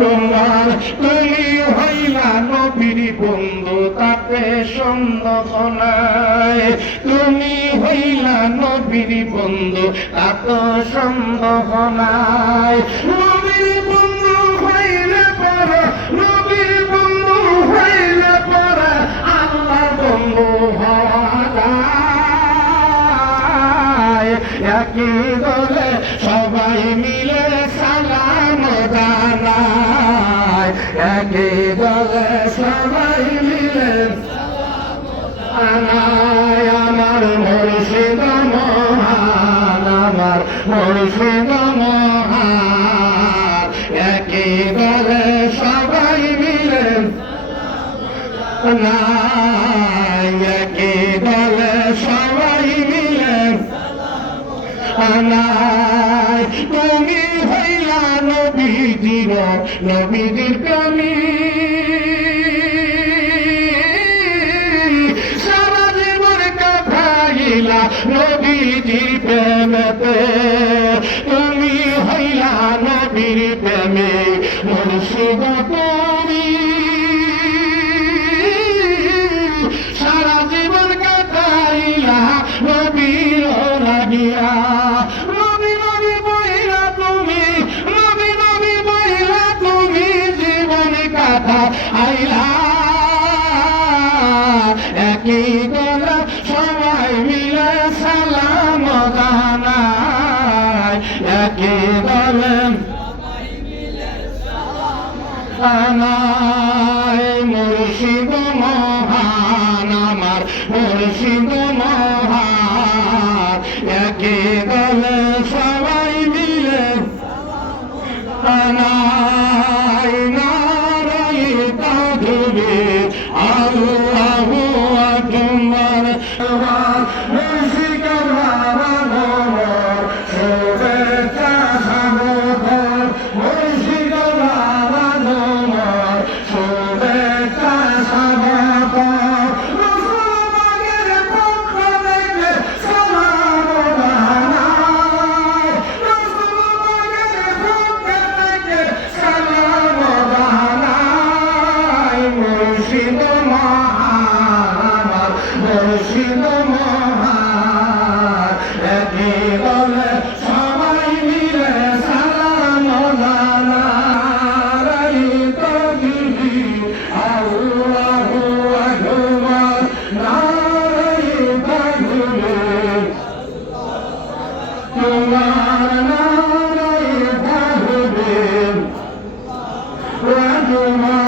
তোমার তুমি হইলা নবীর বন্ধু তাতে সন্দেহ নাই তুমি হইলা নবীর বন্ধু তাতে সন্দেহ নাই নবীর বন্ধু হইলে পরে নবীর বন্ধু হইলে পরে আল্লাহ বন্ধু হওয়া যায় একই দলে সবাই মিলে সালাম জানায় একই দলে সবাই মিলে আনায় আমার মুর্শিদ মহান আমার মুর্শিদ মহান একই দলে সবাই মিলে আনায় একই দলে সবাই মিলে আনায় তুমি হইলা নবীদের প্রেমী সারা জীবন কাটাইলা নবীজির প্রেমেতে তুমি হইলা নবীর প্রেমে মুর্শিদ তুমি সারা জীবন কাটাইলা নবীর লাগিয়া নবী নবী বইলা তুমি নবী নবী বইলা তুমি জীবন কাটা আইলা একই দলে সবাই মিলে সালাম জানায় একই দলে আনায় মুর্শিদ মহান আমার মুর্শিদ মহান একই দলে সবাই মিলে আনায় নারায় তাকবীর আল্লাহু আকবার মুর্শিদ মহান শুভেচ্ছা স্বাগত মুর্শিদ মহান শুভেচ্ছা স্বাগত মুসলমানের পক্ষ থেকে সালাম জানাই মুসলমানের পক্ষ থেকে সালাম জানাই মুর্শিদ মহান আমার মুর্শিদ মহান একই দলে সবাই মিলে সালাম জানাই তাকবীর আল্লাহু আকবার নারায়ে তাকবীর তোমার নারায়ে তাকবীর ওয়া তোমার